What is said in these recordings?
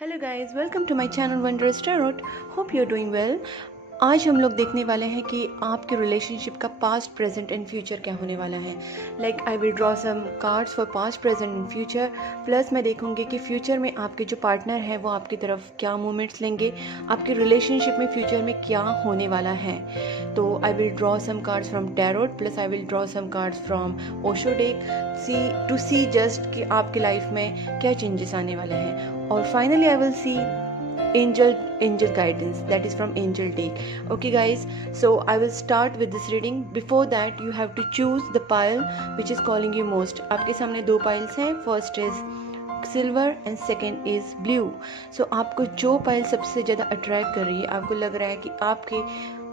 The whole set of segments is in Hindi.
Hello guys, welcome to my channel wondrous tarot. Hope you are doing well. आज हम लोग देखने वाले हैं कि आपके रिलेशनशिप का पास्ट, प्रेजेंट एंड फ्यूचर क्या होने वाला है। Like I will draw some cards for past, present and future. Plus मैं देखूंगी कि फ्यूचर में आपके जो पार्टनर है वो आपकी तरफ क्या मूवमेंट्स लेंगे, आपके रिलेशनशिप में फ्यूचर में क्या होने वाला है। तो I will draw some cards from tarot, plus I will draw some cards from Osho deck to see just कि आपकी लाइफ में क्या चेंजेस आने वाले हैं। और finally I will C angel guidance, that is from angel deck. Okay guys, so I will start with this reading. Before that you have to choose the pile which is calling you most. आपके सामने दो piles हैं. First is silver and second is blue. So आपको जो pile सबसे ज़्यादा attract कर रही है, आपको लग रहा है कि आपके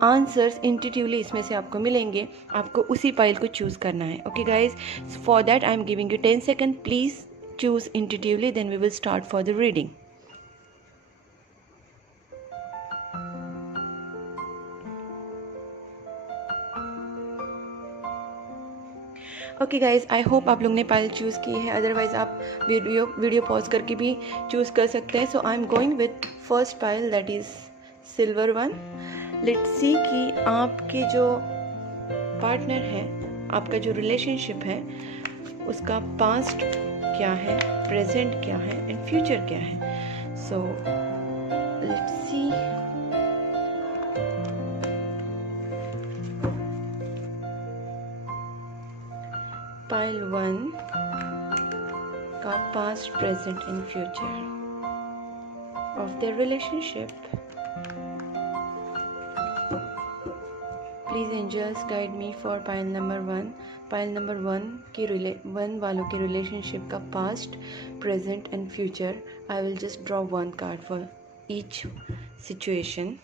आंसर्स इंट्यूटिवली इसमें से आपको मिलेंगे, आपको उसी पाइल को चूज़ करना है. Okay guys, for that I am giving you 10 second. Please choose intuitively, then we will start for the reading. Okay guys, I hope आप लोग ने पाइल चूज़ की है. अदरवाइज आप वीडियो पॉज करके भी चूज़ कर सकते हैं. So I am going with first pile, that is silver one. Let's see कि आपके जो पार्टनर है, आपका जो रिलेशनशिप है, उसका पास्ट क्या है, प्रेजेंट क्या है एंड फ्यूचर क्या है. So let's see. Pile one का past, present and future of their relationship. Please angels guide me for pile number one. Pile number one वालों के रिलेशनशिप का past, present and future. I will just draw one card for each situation.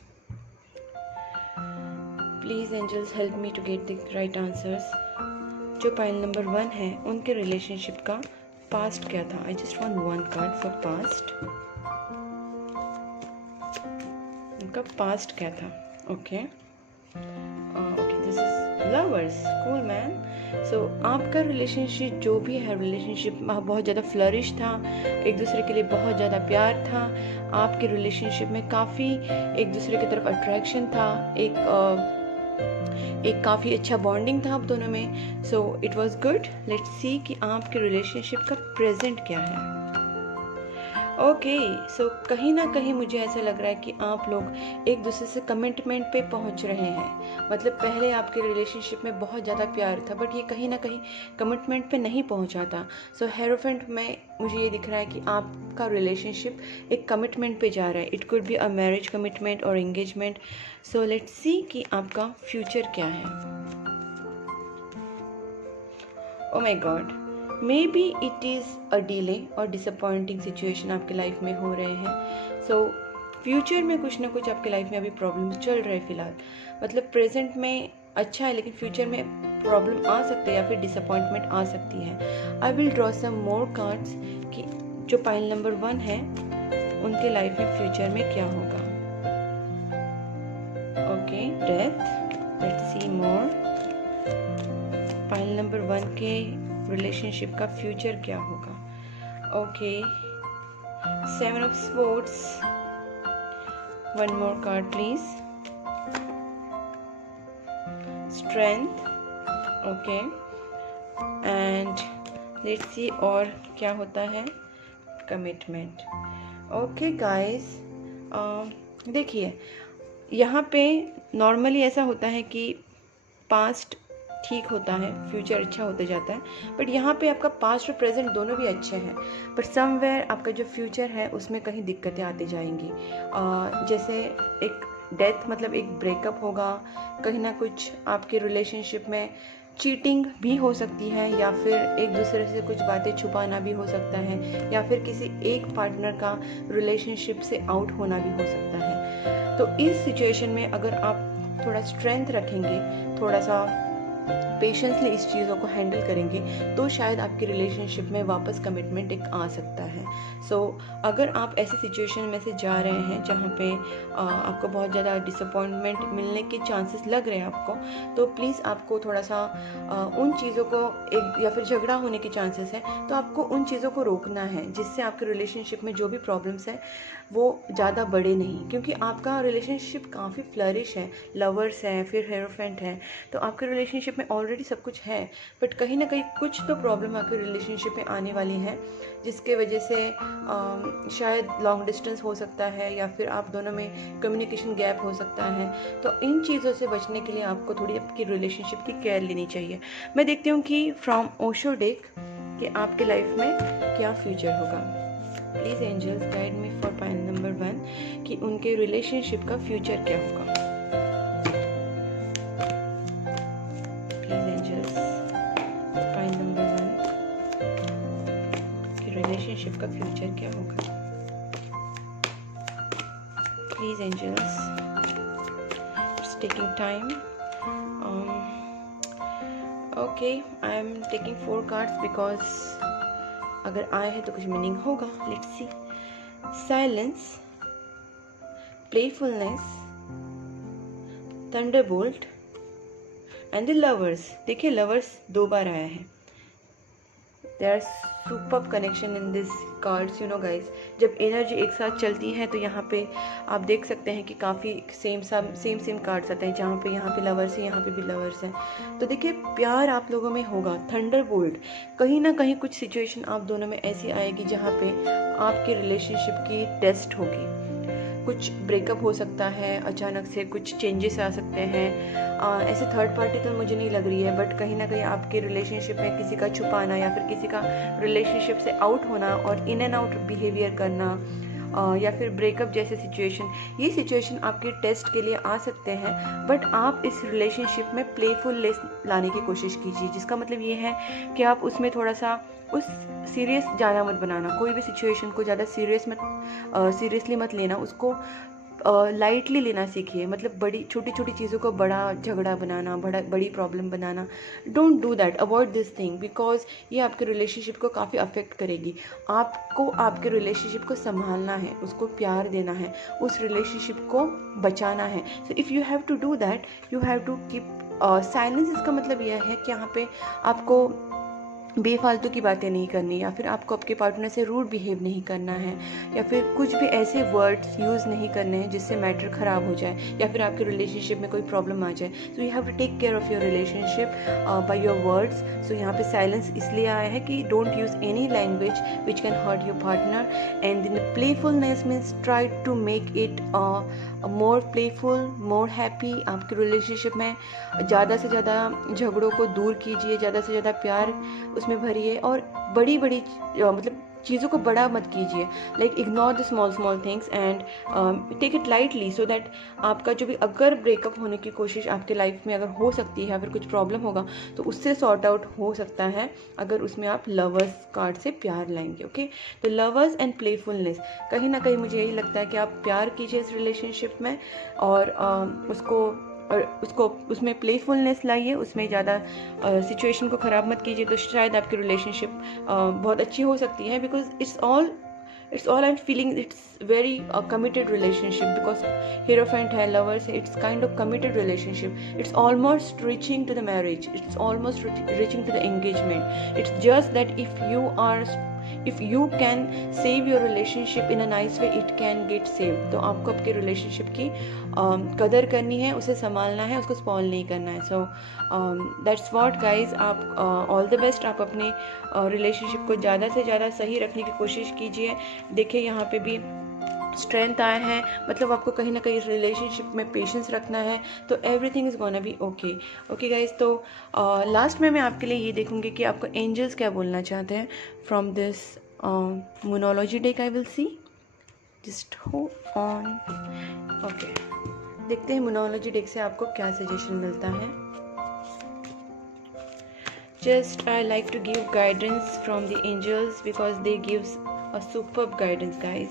Please angels help me to get the right answers. जो पाइल नंबर वन है, उनके रिलेशनशिप का पास्ट क्या था. I just want one card for past. उनका पास्ट क्या था. Okay okay, this is lovers. Cool man. So आपका रिलेशनशिप जो भी है, रिलेशनशिप बहुत ज़्यादा फ्लरिश था, एक दूसरे के लिए बहुत ज़्यादा प्यार था. आपके रिलेशनशिप में काफ़ी एक दूसरे की तरफ अट्रैक्शन था, एक काफ़ी अच्छा बॉन्डिंग था आप दोनों में. So it was good. Let's see कि आपके रिलेशनशिप का प्रेजेंट क्या है. ओके, सो कहीं ना कहीं मुझे ऐसा लग रहा है कि आप लोग एक दूसरे से कमिटमेंट पे पहुंच रहे हैं. मतलब पहले आपके रिलेशनशिप में बहुत ज़्यादा प्यार था, बट ये कहीं ना कहीं कमिटमेंट पे नहीं पहुंचा था. सो हेरोफेंट में मुझे ये दिख रहा है कि आपका रिलेशनशिप एक कमिटमेंट पे जा रहा है. It could be a marriage commitment और एंगेजमेंट. सो लेट्स सी कि आपका फ्यूचर क्या है. Oh my God, may be it is a delay और डिसअपॉइंटिंग सिचुएशन आपके लाइफ में हो रहे हैं. सो फ्यूचर में कुछ ना कुछ आपके लाइफ में अभी प्रॉब्लम्स चल रहे हैं फिलहाल. मतलब प्रेजेंट में अच्छा है, लेकिन फ्यूचर में प्रॉब्लम आ सकते हैं या फिर डिसअपॉइंटमेंट आ सकती है. I will draw some more cards कि जो पाइल नंबर वन है, उनके लाइफ में फ्यूचर में क्या होगा. Okay, death. Let's see more. Pile number one के रिलेशनशिप का फ्यूचर क्या होगा. Okay, seven of swords. One more card please. Strength. Okay, and let's see और क्या होता है. कमिटमेंट. ओके गाइस, देखिए यहाँ पे नॉर्मली ऐसा होता है कि पास्ट ठीक होता है, फ्यूचर अच्छा होते जाता है. बट यहाँ पे आपका पास्ट और प्रेजेंट दोनों भी अच्छे हैं, बट समवेयर आपका जो फ्यूचर है उसमें कहीं दिक्कतें आती जाएंगी. जैसे एक डेथ, मतलब एक ब्रेकअप होगा. कहीं ना कुछ आपके रिलेशनशिप में चीटिंग भी हो सकती है, या फिर एक दूसरे से कुछ बातें छुपाना भी हो सकता है, या फिर किसी एक पार्टनर का रिलेशनशिप से आउट होना भी हो सकता है. तो इस सिचुएशन में अगर आप थोड़ा स्ट्रेंथ रखेंगे, थोड़ा सा पेशेंसली इस चीज़ों को हैंडल करेंगे तो शायद आपकी रिलेशनशिप में वापस कमिटमेंट एक आ सकता है। सो अगर आप ऐसी सिचुएशन में से जा रहे हैं जहाँ पे आपको बहुत ज़्यादा डिसअपॉइंटमेंट मिलने के चांसेस लग रहे हैं आपको, तो प्लीज़ आपको थोड़ा सा उन चीज़ों को एक या फिर झगड़ा होने के चांसेस है तो आपको उन चीज़ों को रोकना है जिससे आपके रिलेशनशिप में जो भी प्रॉब्लम्स है वो ज़्यादा बड़े नहीं, क्योंकि आपका रिलेशनशिप काफ़ी फ्लरिश है, लवर्स हैं, फिर हेरोफेंट है, तो आपके रिलेशनशिप में ऑलरेडी सब कुछ है, बट कहीं ना कहीं कुछ तो प्रॉब्लम आपके रिलेशनशिप में आने वाली है जिसके वजह से शायद लॉन्ग डिस्टेंस हो सकता है या फिर आप दोनों में कम्युनिकेशन गैप हो सकता है। तो इन चीज़ों से बचने के लिए आपको थोड़ी आपकी रिलेशनशिप की केयर लेनी चाहिए। मैं देखती हूँ कि फ्रॉम ओशो डेक कि आपके लाइफ में क्या फ्यूचर होगा। Please angels guide me for point number 1 कि उनके रिलेशनशिप का फ्यूचर क्या होगा। प्लीज़ एंजल्स पॉइंट नंबर 1 कि रिलेशनशिप का फ्यूचर क्या होगा। Please angels, it's taking time. Okay, I am taking 4 cards because अगर आए हैं तो कुछ मीनिंग होगा। Let's see. Silence, playfulness, thunderbolt and the lovers. देखिए लवर्स 2 बार आया है। There are superb connection in this cards, you know guys. जब एनर्जी एक साथ चलती है तो यहाँ पे आप देख सकते हैं कि काफ़ी सेम कार्ड्स आते हैं, जहाँ पे यहाँ पे लवर्स है, यहाँ पे भी लवर्स हैं। तो देखिए प्यार आप लोगों में होगा। थंडरबोल्ट, कहीं ना कहीं कुछ सिचुएशन आप दोनों में ऐसी आएगी जहाँ पे आपके रिलेशनशिप की टेस्ट होगी। कुछ ब्रेकअप हो सकता है, अचानक से कुछ चेंजेस आ सकते हैं। ऐसे थर्ड पार्टी तो मुझे नहीं लग रही है, बट कहीं ना कहीं आपके रिलेशनशिप में किसी का छुपाना या फिर किसी का रिलेशनशिप से आउट होना और इन एंड आउट बिहेवियर करना, या फिर ब्रेकअप जैसे सिचुएशन, ये सिचुएशन आपके टेस्ट के लिए आ सकते हैं। बट आप इस रिलेशनशिप में प्लेफुलनेस लाने की कोशिश कीजिए, जिसका मतलब ये है कि आप उसमें थोड़ा सा उस सीरियस ज़्यादा मत बनाना। कोई भी सिचुएशन को ज़्यादा सीरियसली मत लेना, उसको लाइटली लेना सीखिए। मतलब बड़ी छोटी छोटी चीज़ों को बड़ा झगड़ा बनाना, बड़ी problem banana, don't do that. Avoid this thing because ये आपके रिलेशनशिप को काफ़ी अफेक्ट करेगी। आपको आपके रिलेशनशिप को संभालना है, उसको प्यार देना है, उस रिलेशनशिप को बचाना है। So if you have to do that, you have to keep silence. इसका मतलब यह है कि यहाँ पे आपको बेफालतू की बातें नहीं करनी, या फिर आपको आपके पार्टनर से रूड बिहेव नहीं करना है, या फिर कुछ भी ऐसे वर्ड्स यूज़ नहीं करने हैं जिससे मैटर ख़राब हो जाए या फिर आपके रिलेशनशिप में कोई प्रॉब्लम आ जाए। So you have to take care of your relationship by your words. So यहाँ पे साइलेंस इसलिए आया है कि don't use any language which can hurt your partner. And in the playfulness means try to make it more playful, more happy. आपके रिलेशनशिप में ज़्यादा से ज़्यादा झगड़ों को दूर कीजिए, ज़्यादा से ज़्यादा प्यार उसमें भरिए, और बड़ी बड़ी मतलब चीज़ों को बड़ा मत कीजिए। Like ignore the small things and take it lightly, so that आपका जो भी अगर ब्रेकअप होने की कोशिश आपके लाइफ में अगर हो सकती है या फिर कुछ प्रॉब्लम होगा तो उससे सॉर्ट आउट हो सकता है अगर उसमें आप लवर्स कार्ड से प्यार लाएंगे। ओके, तो लवर्स एंड प्लेफुलनेस, कहीं ना कहीं मुझे यही लगता है कि आप प्यार कीजिए इस रिलेशनशिप में और उसको उसमें प्लेफुलनेस लाइए, उसमें ज़्यादा सिचुएशन को ख़राब मत कीजिए, तो शायद आपकी रिलेशनशिप बहुत अच्छी हो सकती है। Because it's all I am feeling it's very committed relationship, because hierophant है, लवर्स है, it's kind of committed relationship. It's almost reaching to the marriage, it's almost reaching to the engagement. It's just that if you can save your relationship in a nice way, it can get saved। तो आपको आपके रिलेशनशिप की कदर करनी है, उसे संभालना है, उसको स्पॉइल नहीं करना है। So that's what guys. आप ऑल द बेस्ट। आप अपने रिलेशनशिप को ज़्यादा से ज़्यादा सही रखने की कोशिश कीजिए। देखिए यहाँ पे भी स्ट्रेंथ आया है, मतलब आपको कहीं ना कहीं इस रिलेशनशिप में पेशेंस रखना है, तो everything is gonna be okay. Okay guys, तो लास्ट में मैं आपके लिए ये देखूंगी कि आपको एंजल्स क्या बोलना चाहते हैं from this moonology deck. I will see, just hold on. Okay, देखते हैं मोनोलॉजी डेक से आपको क्या सजेशन मिलता है। Just I like to give guidance from the angels because they gives a superb guidance guys.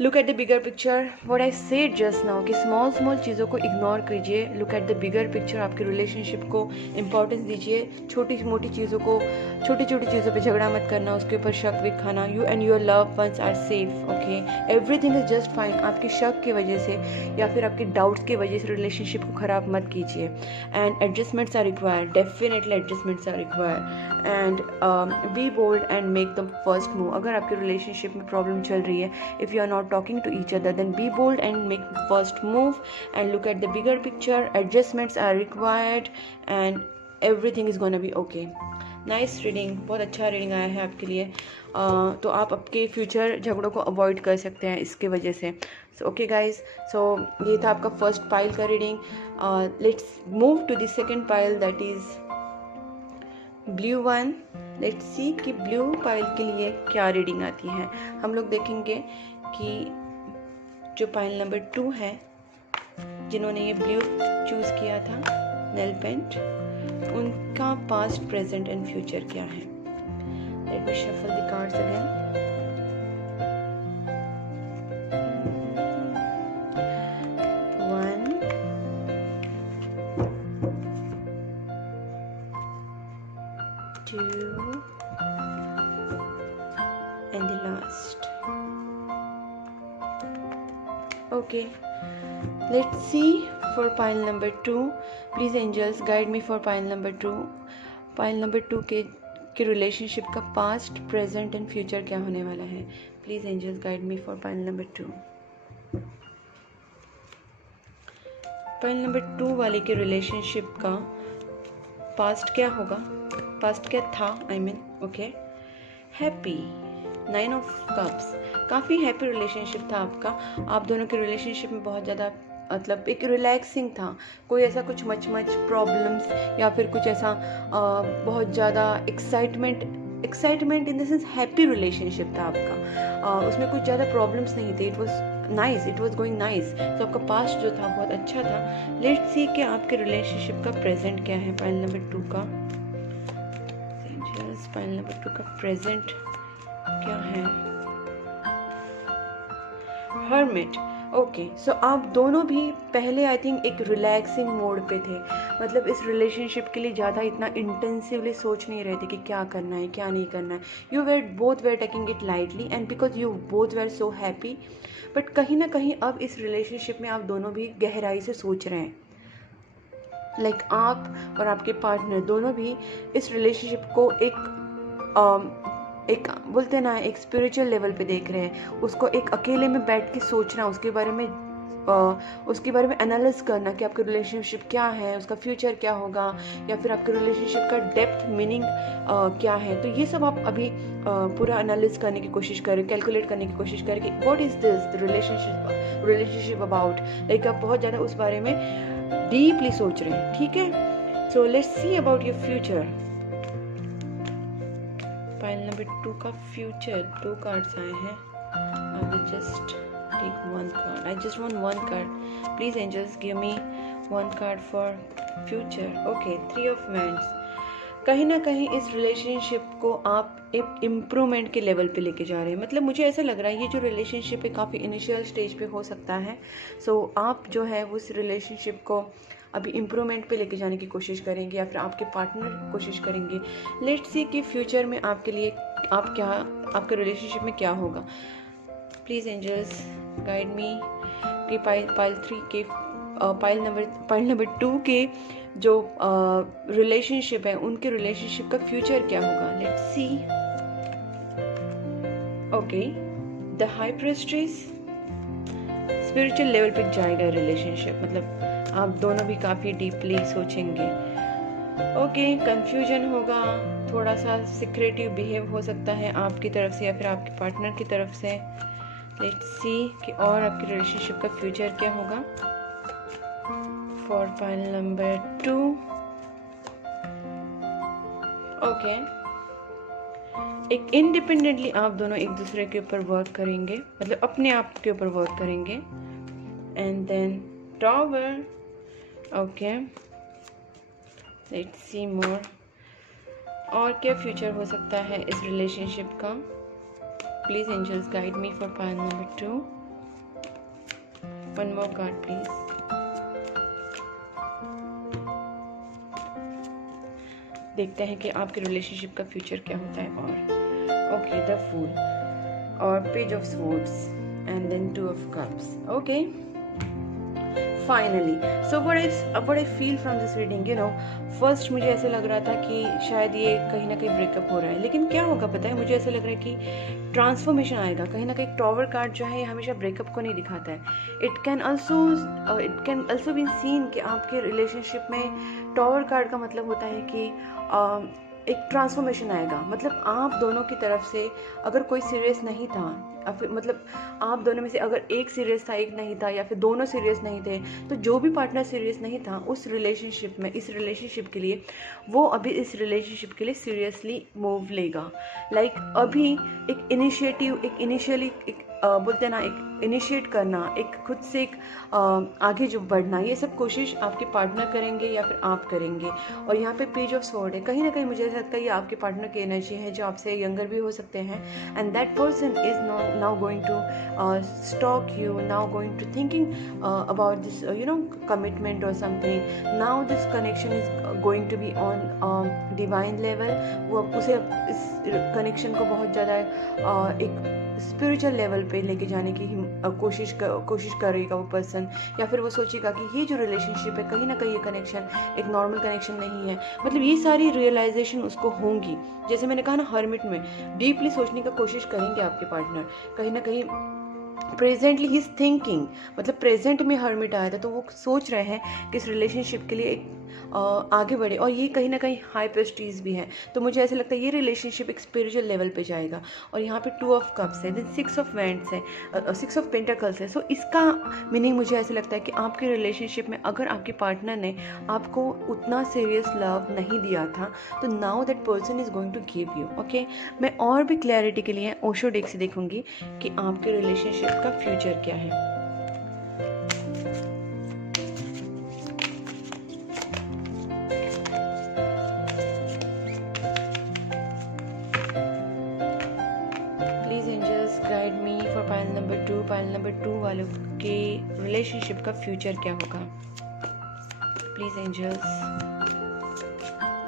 Look at the bigger picture, what I said just now कि स्मॉल स्मॉल चीज़ों को इग्नोर कीजिए, look at the bigger picture, आपके रिलेशनशिप को इंपॉर्टेंस दीजिए, छोटी छोटी चीज़ों पे झगड़ा मत करना, उसके ऊपर शक विक खाना, you and your love ones are safe, okay, everything is just fine. आपके शक की वजह से या फिर आपके डाउट्स की वजह से रिलेशनशिप को ख़राब मत कीजिए, and adjustments are required, definitely adjustments are required, and be bold and make the first move. अगर आपके रिलेशनशिप में प्रॉब्लम चल रही है, if you are not talking to each other, then be bold and make first move and look at the bigger picture. Adjustments are required and everything is gonna be okay. Nice reading, बहुत अच्छा रीडिंग आया है आपके लिए। तो आप आपके फ्यूचर झगड़ों को अवॉइड कर सकते हैं इसके वजह से। सो ओके गाइज, सो ये था आपका फर्स्ट पाइल का reading. Let's move to the second pile, that is blue one. Let's see कि ब्लू पाइल के लिए क्या रीडिंग आती है। हम लोग देखेंगे कि जो पाइल नंबर 2 है, जिन्होंने ये ब्लू चूज़ किया था नेल पेंट, उनका पास्ट प्रेजेंट एंड फ्यूचर क्या है। Let me shuffle the cards again. And the last. Okay, let's see for pile number 2. Please angels guide me for pile number 2. Pile number 2 के रिलेशनशिप का पास्ट प्रेजेंट एंड फ्यूचर क्या होने वाला है। Please angels guide me for pile number 2। Pile number 2 वाले के रिलेशनशिप का पास्ट क्या होगा, पास्ट क्या था, I mean okay. Happy, 9 of cups, काफ़ी हैप्पी रिलेशनशिप था आपका। आप दोनों के रिलेशनशिप में बहुत ज़्यादा मतलब एक रिलैक्सिंग था, कोई ऐसा कुछ मच प्रॉब्लम्स या फिर कुछ ऐसा बहुत ज़्यादा excitement in the sense happy relationship था आपका। उसमें कुछ ज़्यादा प्रॉब्लम्स नहीं थे, it was nice, it was going nice. तो आपका पास्ट जो था बहुत अच्छा था। लेट्स सी कि आपके रिलेशनशिप का प्रेजेंट क्या है। पाइल नंबर 2 का पाइल नंबर 2 का प्रेजेंट क्या है। Hermit, okay. सो आप दोनों भी पहले आई थिंक एक रिलैक्सिंग मोड पे थे, मतलब इस रिलेशनशिप के लिए ज़्यादा इतना इंटेंसिवली सोच नहीं रहे थे कि क्या करना है क्या नहीं करना है। You were both were taking it lightly and because you both were so happy. But कहीं ना कहीं अब इस रिलेशनशिप में आप दोनों भी गहराई से सोच रहे हैं, लाइक आप और आपके पार्टनर दोनों भी इस रिलेशनशिप को एक बोलते ना एक स्पिरिचुअल लेवल पे देख रहे हैं, उसको एक अकेले में बैठ के सोचना, उसके बारे में एनालिस करना कि आपका रिलेशनशिप क्या है, उसका फ्यूचर क्या होगा, या फिर आपके रिलेशनशिप का डेप्थ मीनिंग क्या है। तो ये सब आप अभी पूरा एनालिस करने की कोशिश करें, कैलकुलेट करने की कोशिश करें कि what is this relationship about. Like आप बहुत ज़्यादा उस बारे में डीपली सोच रहे हैं, ठीक है। So let's see about your future. Pile number 2 का फ्यूचर, 2 कार्ड्स आए हैं। I will just take 1 card, I just want 1 card. Please angels give me 1 card for future. Okay, 3 of wands. कहीं ना कहीं इस रिलेशनशिप को आप एक इम्प्रूवमेंट के लेवल पे लेके जा रहे हैं। मतलब मुझे ऐसा लग रहा है ये जो रिलेशनशिप है काफ़ी इनिशियल स्टेज पे हो सकता है। सो आप जो है उस रिलेशनशिप को अभी इम्प्रूवमेंट पे लेके जाने की कोशिश करेंगे, या फिर आपके पार्टनर कोशिश करेंगे। लेट्स सी कि फ्यूचर में आपके लिए आपके रिलेशनशिप में क्या होगा। प्लीज़ एंजल्स गाइड मी कि पाइल 3 के पाइल नंबर 2 के जो रिलेशनशिप है उनके रिलेशनशिप का फ्यूचर क्या होगा। Let's C. Okay, the high prestress, spiritual level पे जाएगा रिलेशनशिप, मतलब आप दोनों भी काफ़ी डीपली सोचेंगे। ओके, कंफ्यूजन होगा, थोड़ा सा सिक्रेटिव बिहेव हो सकता है आपकी तरफ से या फिर आपके पार्टनर की तरफ से। लेट्स सी कि और आपके रिलेशनशिप का फ्यूचर क्या होगा फॉर पाइल नंबर 2। ओके, एक इंडिपेंडेंटली आप दोनों एक दूसरे के ऊपर वर्क करेंगे, मतलब अपने आप के ऊपर वर्क करेंगे। And then tower. Okay, let's see more. और क्या फ्यूचर हो सकता है इस रिलेशनशिप का। Please angels guide me for pile number 2। One more card please. देखते हैं कि आपके रिलेशनशिप का फ्यूचर क्या होता है। और ओके, द फूल और page of swords and then two of cups. Okay, finally so what I feel from this reading, you know, first मुझे ऐसे लग रहा था कि शायद ये कहीं ना कहीं ब्रेकअप हो रहा है, लेकिन क्या होगा पता है, मुझे ऐसे लग रहा है कि ट्रांसफॉर्मेशन आएगा। कहीं ना कहीं टॉवर कार्ड जो है हमेशा ब्रेकअप को नहीं दिखाता है। It can also be seen कि आपके रिलेशनशिप में टॉवर कार्ड का मतलब होता है कि एक ट्रांसफॉर्मेशन आएगा। मतलब आप दोनों की तरफ से अगर कोई सीरियस नहीं था, फिर मतलब आप दोनों में से अगर एक सीरियस था एक नहीं था, या फिर दोनों सीरियस नहीं थे, तो जो भी पार्टनर सीरियस नहीं था उस रिलेशनशिप में, इस रिलेशनशिप के लिए, वो अभी इस रिलेशनशिप के लिए सीरियसली मूव लेगा। लाइक अभी एक इनिशिएटिव, एक इनिशियली एक बोलते हैं ना, एक इनिशिएट करना, एक खुद से एक आगे जो बढ़ना, ये सब कोशिश आपके पार्टनर करेंगे या फिर आप करेंगे। और यहाँ पे पेज ऑफ स्वॉर्ड है, कहीं ना कहीं मुझे ऐसा लगता है ये आपके पार्टनर की एनर्जी है जो आपसे यंगर भी हो सकते हैं, and that person is now going to stalk you, now going to thinking about this commitment or something. Now this connection is going to be on divine level. वो उसे इस कनेक्शन को बहुत ज़्यादा एक स्पिरिचुअल लेवल पे लेके जाने की कोशिश करेगा वो पर्सन, या फिर वो सोचेगा कि ये जो रिलेशनशिप है कहीं ना कहीं ये कनेक्शन एक नॉर्मल कनेक्शन नहीं है। मतलब ये सारी रियलाइजेशन उसको होंगी। जैसे मैंने कहा ना, हर्मिट में डीपली सोचने की कोशिश करेंगे आपके पार्टनर। कहीं ना कहीं प्रेजेंटली ही इज थिंकिंग, मतलब प्रेजेंट में हर्मिट आया था तो वो सोच रहे हैं कि इस रिलेशनशिप के लिए एक आगे बढ़े, और ये कहीं ना कहीं हाई प्रेस्टीज भी है। तो मुझे ऐसा लगता है ये रिलेशनशिप एक स्पिरिचुअल लेवल पे जाएगा। और यहाँ पे 2 ऑफ कप्स है, देन 6 ऑफ वैंड्स है, 6 ऑफ पेंटाकल्स है। सो इसका मीनिंग मुझे ऐसा लगता है कि आपके रिलेशनशिप में अगर आपके पार्टनर ने आपको उतना सीरियस लव नहीं दिया था, तो now that person is going to give you. Okay, मैं और भी क्लैरिटी के लिए ओशो डेक से देखूंगी कि आपके रिलेशनशिप का फ्यूचर क्या है। पाइल नंबर 2 वालों के रिलेशनशिप का फ्यूचर क्या होगा? प्लीज एंजल्स,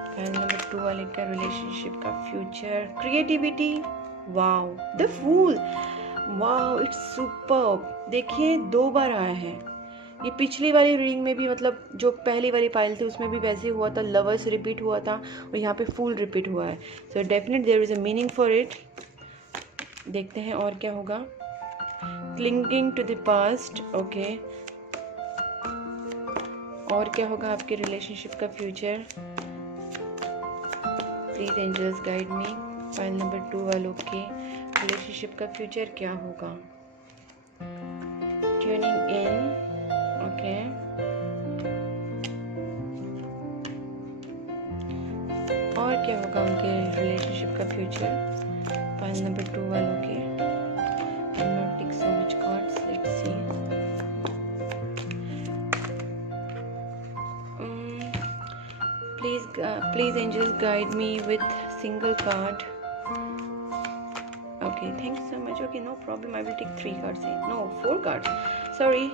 पाइल नंबर 2 वाले का रिलेशनशिप का future. Creativity, wow, the fool, wow, it's superb. देखिए 2 बार आया है ये। पिछली वाली रीडिंग में भी, मतलब जो पहली वाली पाइल थी उसमें भी वैसे हुआ था, लवर्स रिपीट हुआ था, और यहाँ पे फूल रिपीट हुआ है। So definite there is a meaning for it. देखते हैं और क्या होगा। Clinging to the past, okay, और क्या होगा आपके रिलेशनशिप का future? Please angels guide me, pile number 2 वालों के रिलेशनशिप का फ्यूचर क्या होगा? ट्यूनिंग इन, ओके, और क्या होगा उनके रिलेशनशिप का फ्यूचर? फाइल नंबर 2 वालों के। So much cards, let's see. Please angels guide me with single card. Okay, thanks so much. Okay, no problem, I will take 3 cards. No, 4 cards, sorry.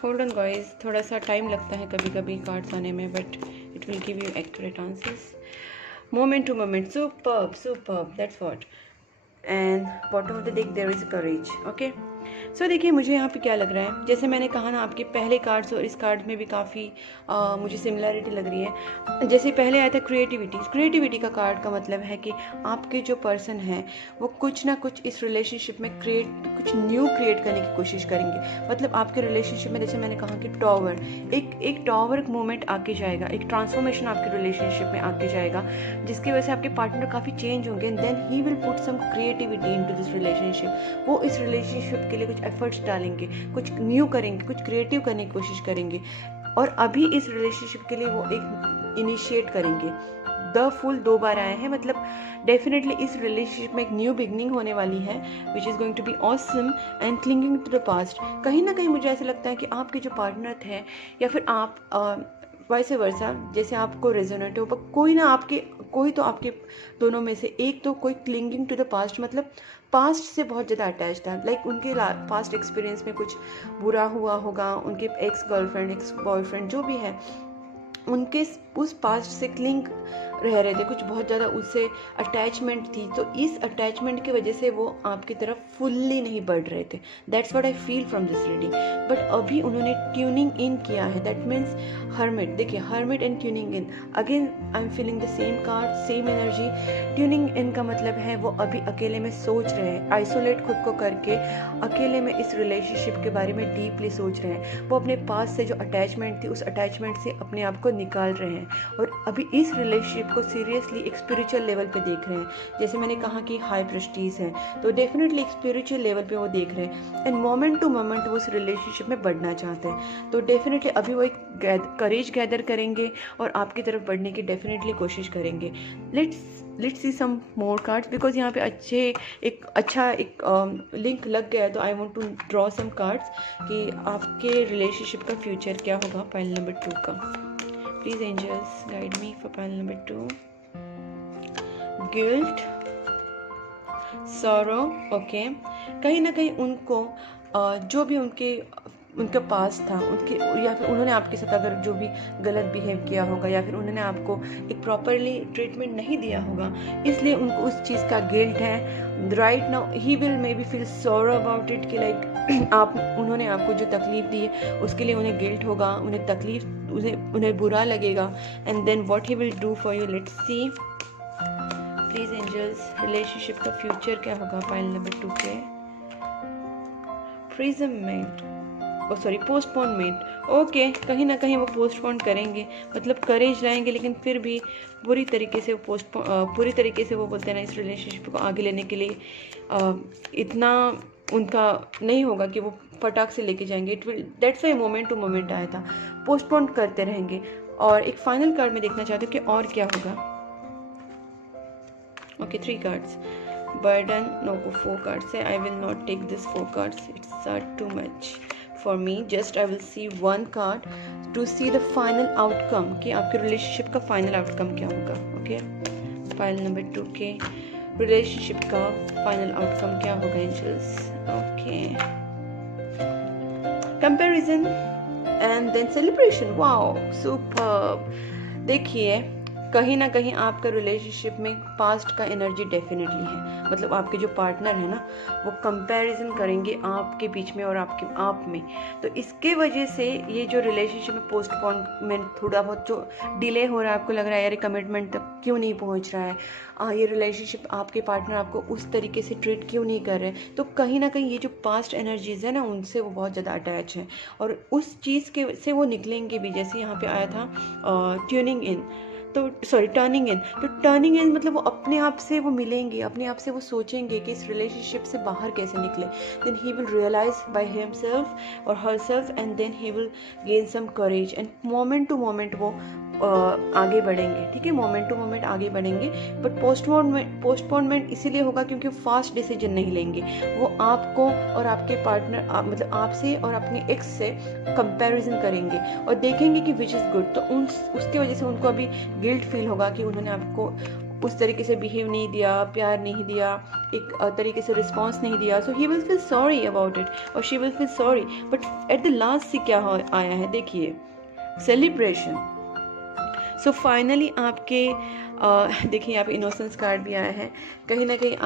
Hold on guys, थोड़ा सा टाइम लगता है कभी कभी कार्ड्स आने में, but it will give you accurate answers. Moment to moment, superb, that's what. And bottom of the deck there is courage. Okay, सो देखिए मुझे यहाँ पे क्या लग रहा है, जैसे मैंने कहा ना, आपके पहले कार्ड्स और इस कार्ड में भी काफ़ी मुझे सिमिलरिटी लग रही है। जैसे पहले आया था क्रिएटिविटी का कार्ड का मतलब है कि आपके जो पर्सन हैं वो कुछ ना कुछ इस रिलेशनशिप में कुछ न्यू क्रिएट करने की कोशिश करेंगे। मतलब आपके रिलेशनशिप में, जैसे मैंने कहा कि टॉवर, एक टॉवर मोमेंट आके जाएगा, एक ट्रांसफॉर्मेशन आपके रिलेशनशिप में आके जाएगा, जिसकी वजह से आपके पार्टनर काफ़ी चेंज होंगे, and then he will put some creativity into this relationship. वो इस रिलेशनशिप के लिए कुछ एफर्ट्स डालेंगे, कुछ न्यू करेंगे, कुछ क्रिएटिव करने की कोशिश करेंगे, और अभी इस रिलेशनशिप के लिए वो एक इनिशिएट करेंगे। द फूल 2 बार आए हैं, मतलब डेफिनेटली इस रिलेशनशिप में एक न्यू बिगनिंग होने वाली है, which is going to be awesome and clinging to the past. कहीं ना कहीं मुझे ऐसा लगता है कि आपके जो पार्टनर थे, या फिर आप वैसे वर्सा, जैसे आपको रेजोनेट हो, पर कोई तो आपके दोनों में से एक तो कोई क्लिंगिंग टू द पास्ट, मतलब पास्ट से बहुत ज़्यादा अटैच था। लाइक उनके पास्ट एक्सपीरियंस में कुछ बुरा हुआ होगा, उनके एक्स गर्लफ्रेंड, एक्स बॉयफ्रेंड जो भी है, उनके उस पास्ट से क्लिंग रह रहे थे, कुछ बहुत ज़्यादा उससे अटैचमेंट थी। तो इस अटैचमेंट की वजह से वो आपकी तरफ फुल्ली नहीं बढ़ रहे थे। That's what I feel from this reading. But अभी उन्होंने ट्यूनिंग इन किया है, दैट मीन्स हर्मिट। देखिए, hermit and tuning in, again I am feeling the same card, same energy. Tuning in का मतलब है वो अभी अकेले में सोच रहे हैं, आइसोलेट खुद को करके अकेले में इस रिलेशनशिप के बारे में डीपली सोच रहे हैं। वो अपने पास से जो अटैचमेंट थी, उस अटैचमेंट से अपने आप को निकाल रहे हैं और अभी इस रिलेशनशिप को सीरियसली एक स्पिरिचुअल लेवल पे देख रहे हैं। जैसे मैंने कहा कि हाई प्रेस्टीज है, तो डेफिनेटली एक स्पिरिचुअल लेवल पे वो देख रहे हैं एंड मोमेंट टू मोमेंट वो उस रिलेशनशिप में बढ़ना चाहते हैं। तो डेफिनेटली अभी वो एक करेज गैदर करेंगे और आपकी तरफ बढ़ने की डेफिनेटली कोशिश करेंगे। Let's see some more cards, because यहाँ पे अच्छा एक लिंक लग गया है। तो I want to draw some cards कि आपके रिलेशनशिप का फ्यूचर क्या होगा पाइल नंबर 2 का। Please angels guide me for pile number 2। Guilt, sorrow, okay. कहीं ना कहीं उनको जो भी उनका पास था, उनके या फिर उन्होंने आपके साथ अगर जो भी गलत बिहेव किया होगा या फिर उन्होंने आपको एक प्रॉपरली ट्रीटमेंट नहीं दिया होगा, इसलिए उनको उस चीज़ का गिल्ट है। Right now he will may be feel sorrow about it कि लाइक उन्होंने आपको जो तकलीफ दी है उसके लिए उन्हें गिल्ट होगा, उन्हें बुरा लगेगा। And then what he will do for you, let's see. Please angels, relationship का फ्यूचर क्या होगा पाइल नंबर 2 के। प्रिजमेंट, पोस्टपोनमेंट, ओके। कहीं ना कहीं वो पोस्टपोन करेंगे, मतलब करेज लाएंगे, लेकिन फिर भी पूरी तरीके से वो बोलते हैं ना, इस रिलेशनशिप को आगे लेने के लिए इतना उनका नहीं होगा कि वो फटाक से लेके जाएंगे। That's why moment to moment आया था, पोस्टपोन करते रहेंगे। और एक फाइनल कार्ड में देखना चाहती हूँ कि और क्या होगा। Okay, 3 cards. Burden, no, 4 cards है। I will not take this 4 cards, it's too much for me. Just I will see one card to see the final outcome कि आपके रिलेशनशिप का फाइनल आउटकम क्या होगा। ओके, फाइल नंबर 2 के रिलेशनशिप का फाइनल आउटकम क्या होगा angels. Okay, comparison and then celebration. Wow, superb. देखिए, कहीं ना कहीं आपका रिलेशनशिप में पास्ट का एनर्जी डेफिनेटली है, मतलब आपके जो पार्टनर है ना, वो कंपैरिजन करेंगे आपके बीच में और आप में। तो इसके वजह से ये जो रिलेशनशिप में पोस्टपोनमेंट, थोड़ा बहुत जो डिले हो रहा है, आपको लग रहा है यार कमिटमेंट तक क्यों नहीं पहुंच रहा है, ये रिलेशनशिप आपके पार्टनर आपको उस तरीके से ट्रीट क्यों नहीं कर रहे, तो कहीं ना कहीं ये जो पास्ट एनर्जीज है ना, उनसे वो बहुत ज़्यादा अटैच है और उस चीज़ के से वो निकलेंगे भी। जैसे यहाँ पे आया था ट्यूनिंग इन, तो सॉरी टर्निंग इन, तो टर्निंग इन मतलब वो अपने आप से वो मिलेंगे, अपने आप से वो सोचेंगे कि इस रिलेशनशिप से बाहर कैसे निकले। Then he will realise by himself और herself and then he will gain some courage and moment to moment वो आगे बढ़ेंगे। ठीक है, मोमेंट टू मोमेंट आगे बढ़ेंगे। बट पोस्टपोनमेंट इसीलिए होगा क्योंकि फास्ट डिसीजन नहीं लेंगे। वो आपको और आपके पार्टनर मतलब आपसे और अपने एक्स से कंपैरिजन करेंगे और देखेंगे कि विच इज़ गुड। तो उसकी वजह से उनको अभी गिल्ट फील होगा कि उन्होंने आपको उस तरीके से बिहेव नहीं दिया, प्यार नहीं दिया, एक तरीके से रिस्पॉन्स नहीं दिया। So he will feel sorry about it और she will feel sorry. But at the last से क्या आया है, देखिए, सेलिब्रेशन। सो फाइनली आपके देखिए यहाँ पे इनोसेंस कार्ड भी आया है। कहीं ना कहीं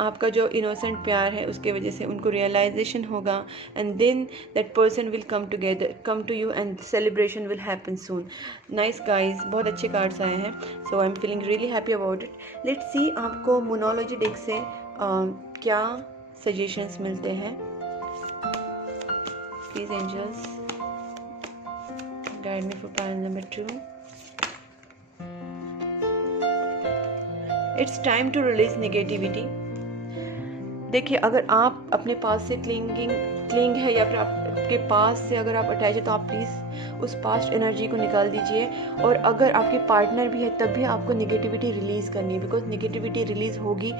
आपका जो इनोसेंट प्यार है उसके वजह से उनको रियलाइजेशन होगा and then that person will come to you and celebration will happen soon. Nice guys, बहुत अच्छे कार्ड्स आए हैं। So I am feeling really happy about it. Let's see आपको मोनोलॉजी डेक से क्या सजेशंस मिलते हैं। Please angels guide me for pile number 2। It's time to release negativity. देखिए, अगर आप अपने पास से क्लिंग है या फिर आप आपके पास से अगर आप अटैच है तो आप प्लीज़ उस पास्ट एनर्जी को निकाल दीजिए। और अगर आपके पार्टनर भी है तब भी आपको निगेटिविटी रिलीज़ करनी है, बिकॉज निगेटिविटी रिलीज़ होगी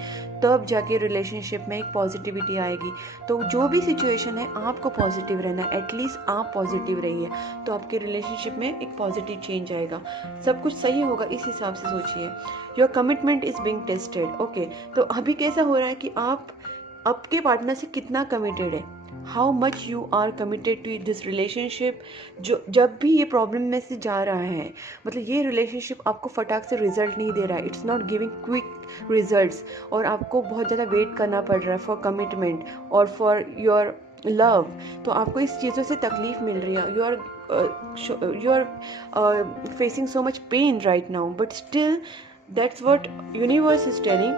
तब जाके रिलेशनशिप में एक पॉजिटिविटी आएगी। तो जो भी सिचुएशन है आपको पॉजिटिव रहना है, एटलीस्ट आप पॉजिटिव रहिए, तो आपके रिलेशनशिप में एक पॉजिटिव चेंज आएगा, सब कुछ सही होगा। इस हिसाब से सोचिए। Your commitment is being tested. Okay, तो अभी कैसा हो रहा है कि आप आपके पार्टनर से कितना कमिटेड है, how much you are committed to this relationship. जो जब भी ये प्रॉब्लम में से जा रहा है, मतलब ये रिलेशनशिप आपको फटाक से रिजल्ट नहीं दे रहा है, it's not giving quick results, और आपको बहुत ज़्यादा वेट करना पड़ रहा है फॉर कमिटमेंट और फॉर योर लव। तो आपको इस चीज़ों से तकलीफ मिल रही है, you are facing so much pain right now, but still that's what universe is telling,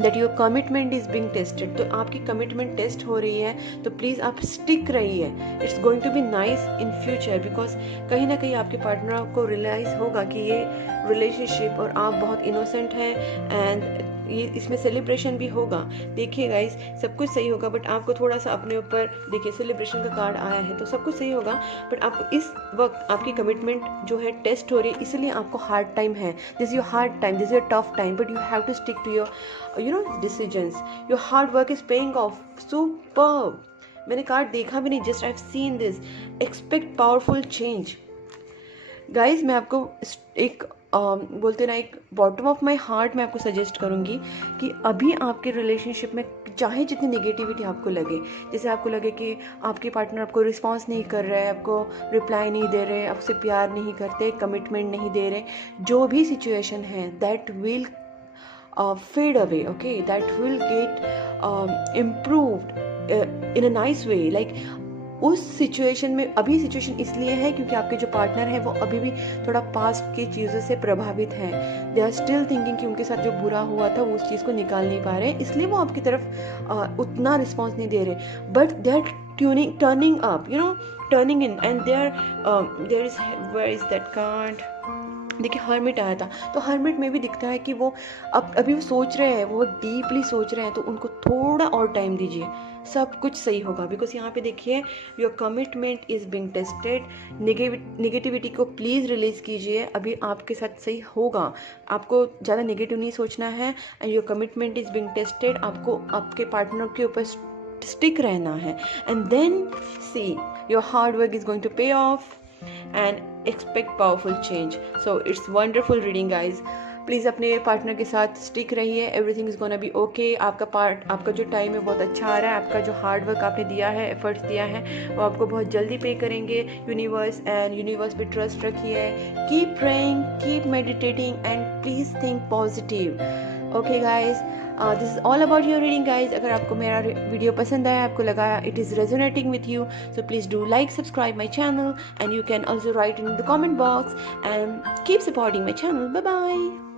that your commitment is being tested. तो आपकी कमिटमेंट टेस्ट हो रही है, तो प्लीज़ आप स्टिक रहिए। It's going to be nice in future, because कहीं ना कहीं आपके पार्टनर को रियलाइज़ होगा कि ये रिलेशनशिप और आप बहुत इनोसेंट हैं, एंड ये इसमें सेलिब्रेशन भी होगा। देखिए गाइस, सब कुछ सही होगा, बट आपको थोड़ा सा अपने ऊपर देखिए, सेलिब्रेशन का कार्ड आया है तो सब कुछ सही होगा, बट आपको इस वक्त आपकी कमिटमेंट जो है टेस्ट हो रही है, इसलिए आपको हार्ड टाइम है। This your hard time, this your tough time, but you have to stick to your decisions. Your hard work is paying off. Superb. मैंने कार्ड देखा भी नहीं, just I have seen this. Expect powerful change. Guys, मैं आपको एक बोलते ना, एक बॉटम ऑफ माई हार्ट मैं आपको सजेस्ट करूँगी कि अभी आपके रिलेशनशिप में चाहे जितनी नेगेटिविटी आपको लगे, जैसे आपको लगे कि आपके पार्टनर आपको रिस्पॉन्स नहीं कर रहे हैं, आपको रिप्लाई नहीं दे रहे, आपसे प्यार नहीं करते, कमिटमेंट नहीं दे रहे, जो भी सिचुएशन है that will fade away, okay, that will get improved in a nice way. Like उस सिचुएशन में, अभी सिचुएशन इसलिए है क्योंकि आपके जो पार्टनर है वो अभी भी थोड़ा पास्ट की चीज़ों से प्रभावित हैं। दे आर स्टिल थिंकिंग कि उनके साथ जो बुरा हुआ था वो उस चीज़ को निकाल नहीं पा रहे, इसलिए वो आपकी तरफ उतना रिस्पॉन्स नहीं दे रहे, but they are turning up, turning in, and there is, where is that card, देखिए हर्मिट आया था, तो हर्मिट में भी दिखता है कि वो अभी वो सोच रहे हैं, वो डीपली सोच रहे हैं, तो उनको थोड़ा और टाइम दीजिए, सब कुछ सही होगा। बिकॉज यहाँ पे देखिए, your commitment is being tested. Negativity को प्लीज़ रिलीज़ कीजिए, अभी आपके साथ सही होगा, आपको ज़्यादा नेगेटिव नहीं सोचना है, and your commitment is being tested. आपको आपके पार्टनर के ऊपर स्टिक रहना है, and then see your hard work is going to pay off and expect powerful change. So it's wonderful reading, guys. Please अपने पार्टनर के साथ स्टिक रहिए, everything is gonna be okay. आपका जो टाइम है बहुत अच्छा आ रहा है, आपका जो हार्ड वर्क आपने दिया है, एफर्ट्स दिया है, वो आपको बहुत जल्दी पे करेंगे यूनिवर्स, एंड यूनिवर्स पे ट्रस्ट रखिए। Keep praying, keep meditating, and please think positive. Okay guys, this is all about your reading guys. अगर आपको मेरा वीडियो पसंद आया, आपको लगा it is resonating with you, so please do like, subscribe my channel, and you can also write in the comment box, and keep supporting my channel. Bye bye.